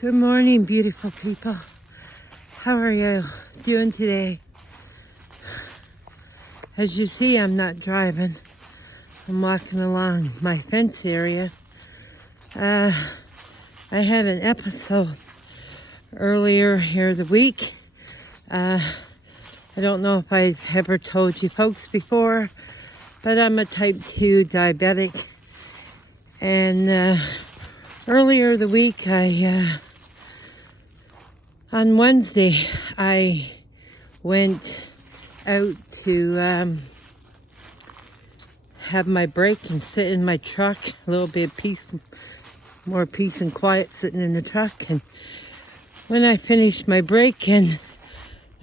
Good morning, beautiful people. How are you doing today? As you see, I'm not driving. I'm walking along my fence area. I had an episode earlier here the week. I don't know if I've ever told you folks before, but I'm a type 2 diabetic. And earlier the week, on Wednesday, I went out to have my break and sit in my truck. A little bit of more peace and quiet sitting in the truck. And when I finished my break and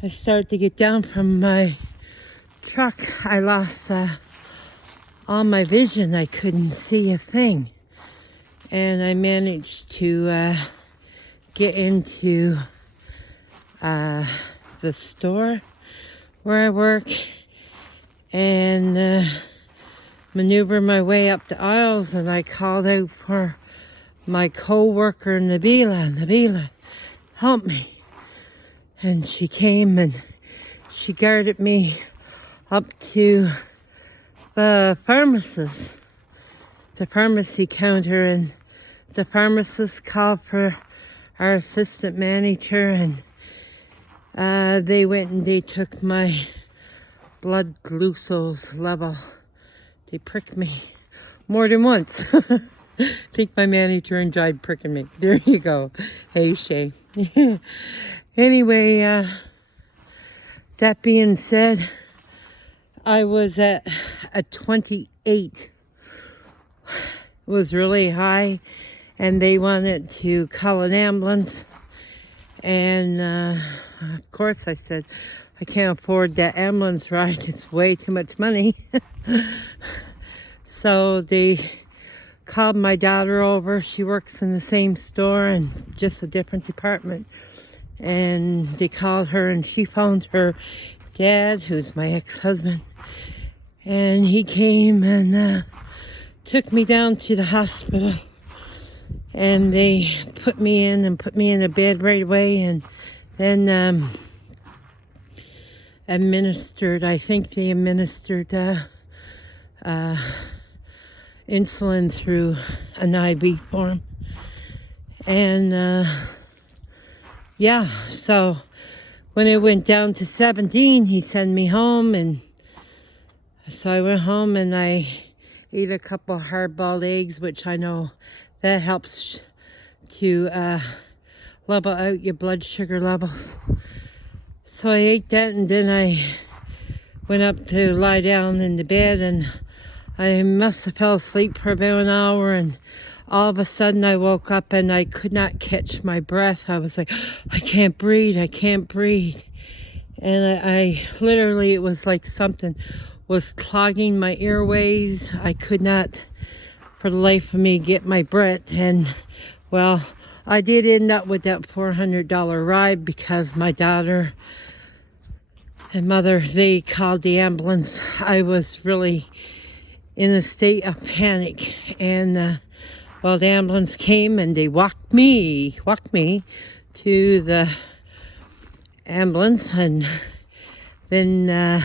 I started to get down from my truck, I lost all my vision. I couldn't see a thing. And I managed to get into the store where I work and maneuver my way up the aisles, and I called out for my co-worker Nabila, help me. And she came and she guided me up to the pharmacy counter, and the pharmacist called for our assistant manager, and they went and they took my blood glucose level. They pricked me more than once. I think my manager enjoyed pricking me. There you go. Hey, Shay. Anyway, that being said, I was at a 28. It was really high, and they wanted to call an ambulance. And of course I said, I can't afford that ambulance ride. It's way too much money. So they called my daughter over. She works in the same store and just a different department. And they called her, and she phoned her dad, who's my ex-husband. And he came and took me down to the hospital. And they put me in a bed right away, and then administered insulin through an IV form. And yeah, so when it went down to 17, he sent me home, and so I went home and I ate a couple hard-boiled eggs, which I know that helps to level out your blood sugar levels. So I ate that, and then I went up to lie down in the bed, and I must have fell asleep for about an hour, and all of a sudden I woke up and I could not catch my breath. I was like, I can't breathe. And I literally, it was like something was clogging my airways. I could not for the life of me get my breath. And well, I did end up with that $400 ride because my daughter and mother, they called the ambulance. I was really in a state of panic, and well, the ambulance came and they walked me to the ambulance, and then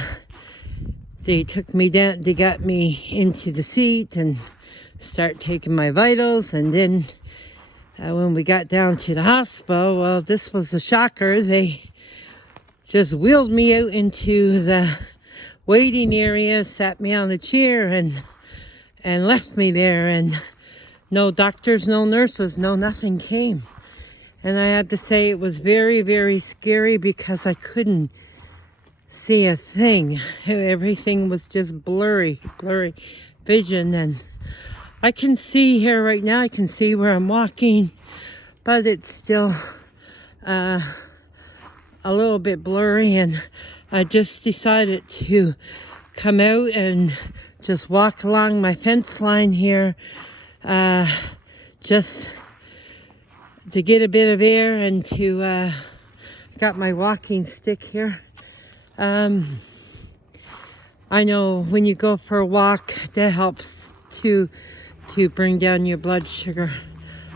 they took me down. They got me into the seat and start taking my vitals. And then when we got down to the hospital, well, this was a shocker. They just wheeled me out into the waiting area, sat me on a chair, and left me there. And no doctors, no nurses, no nothing came. And I have to say, it was very, very scary because I couldn't see a thing. Everything was just blurry vision. And I can see here right now, I can see where I'm walking, but it's still a little bit blurry. And I just decided to come out and just walk along my fence line here, just to get a bit of air, and to got my walking stick here. I know when you go for a walk, that helps to bring down your blood sugar.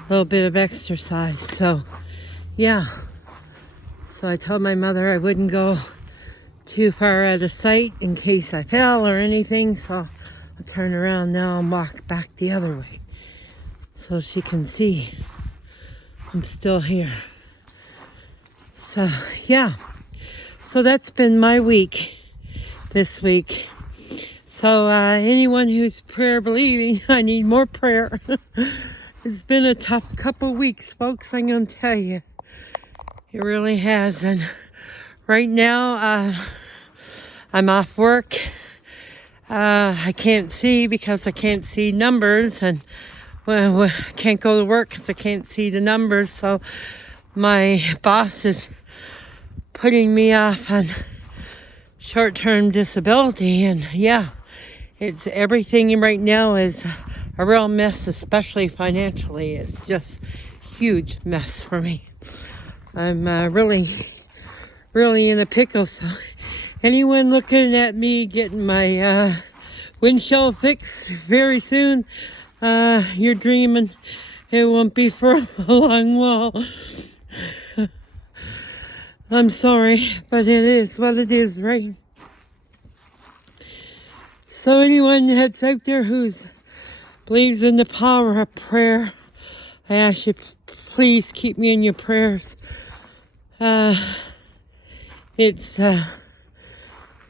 A little bit of exercise. So yeah. So I told my mother I wouldn't go too far out of sight in case I fell or anything. So I'll turn around now and walk back the other way so she can see I'm still here. So yeah, so that's been my week this week. So anyone who's prayer believing, I need more prayer. It's been a tough couple weeks, folks, I'm gonna tell you. It really has. And right now I'm off work. I can't see because I can't see numbers, and well, I can't go to work because I can't see the numbers. So my boss is putting me off on short-term disability, and yeah, it's everything right now is a real mess, especially financially. It's just a huge mess for me. I'm really in a pickle. So anyone looking at me getting my windshield fixed very soon, you're dreaming. It won't be for a long while. I'm sorry, but it is what it is, right? So anyone that's out there who's believes in the power of prayer, I ask you, please keep me in your prayers. It's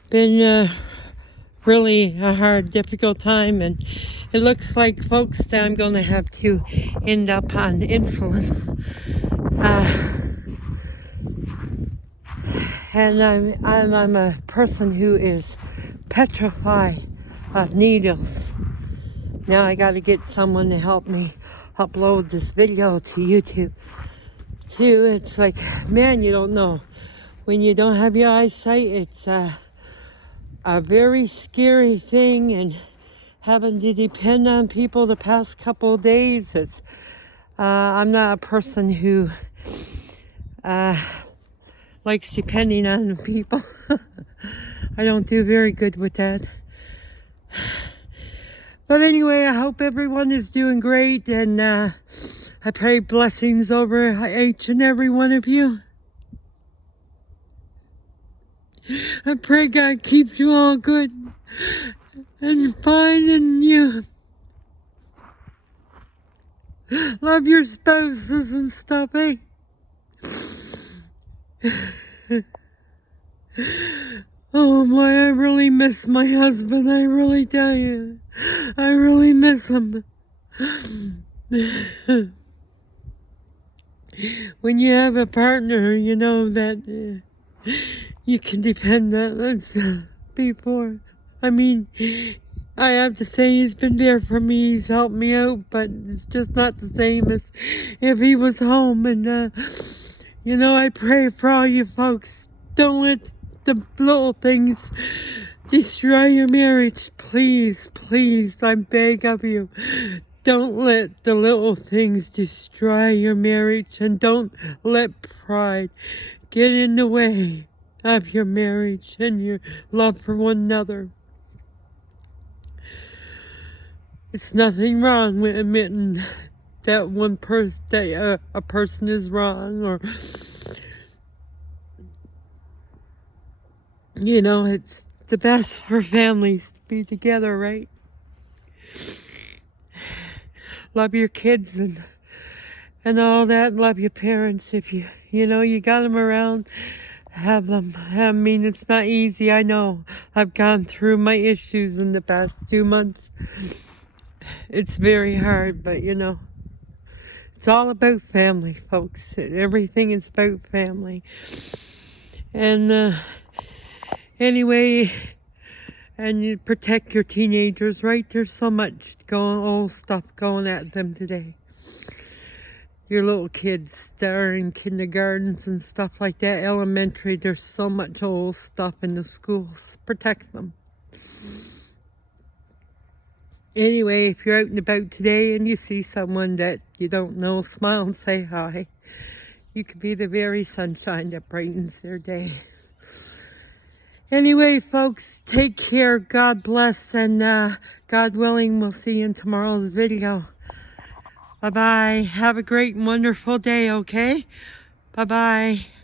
been really a hard, difficult time, and it looks like, folks, that I'm going to have to end up on insulin. And I'm a person who is petrified of needles. Now I got to get someone to help me upload this video to YouTube too. It's like, man, you don't know. When you don't have your eyesight, it's a very scary thing, and having to depend on people the past couple of days, it's I'm not a person who likes depending on people. I don't do very good with that. But anyway, I hope everyone is doing great, and I pray blessings over each and every one of you. I pray God keeps you all good and fine, and you love your spouses and stuff, eh? Oh my, I really miss my husband. I really tell you. I really miss him. When you have a partner, you know that you can depend on us before. I mean, I have to say he's been there for me. He's helped me out, but it's just not the same as if he was home. And, you know, I pray for all you folks. Don't let the little things destroy your marriage. Please, please, I beg of you. Don't let the little things destroy your marriage, and don't let pride get in the way of your marriage and your love for one another. It's nothing wrong with admitting that a person is wrong, or you know, it's the best for families to be together, right? Love your kids and all that. Love your parents if you know you got them around. Have them. I mean, it's not easy. I know. I've gone through my issues in the past 2 months. It's very hard, but you know, it's all about family, folks. Everything is about family. And anyway, and you protect your teenagers, right? There's so much old stuff going at them today. Your little kids that are in kindergartens and stuff like that, elementary, there's so much old stuff in the schools. Protect them. Anyway, if you're out and about today and you see someone that you don't know, smile and say hi. You could be the very sunshine that brightens their day. Anyway, folks, take care. God bless, and God willing, we'll see you in tomorrow's video. Bye-bye. Have a great and wonderful day, okay? Bye-bye.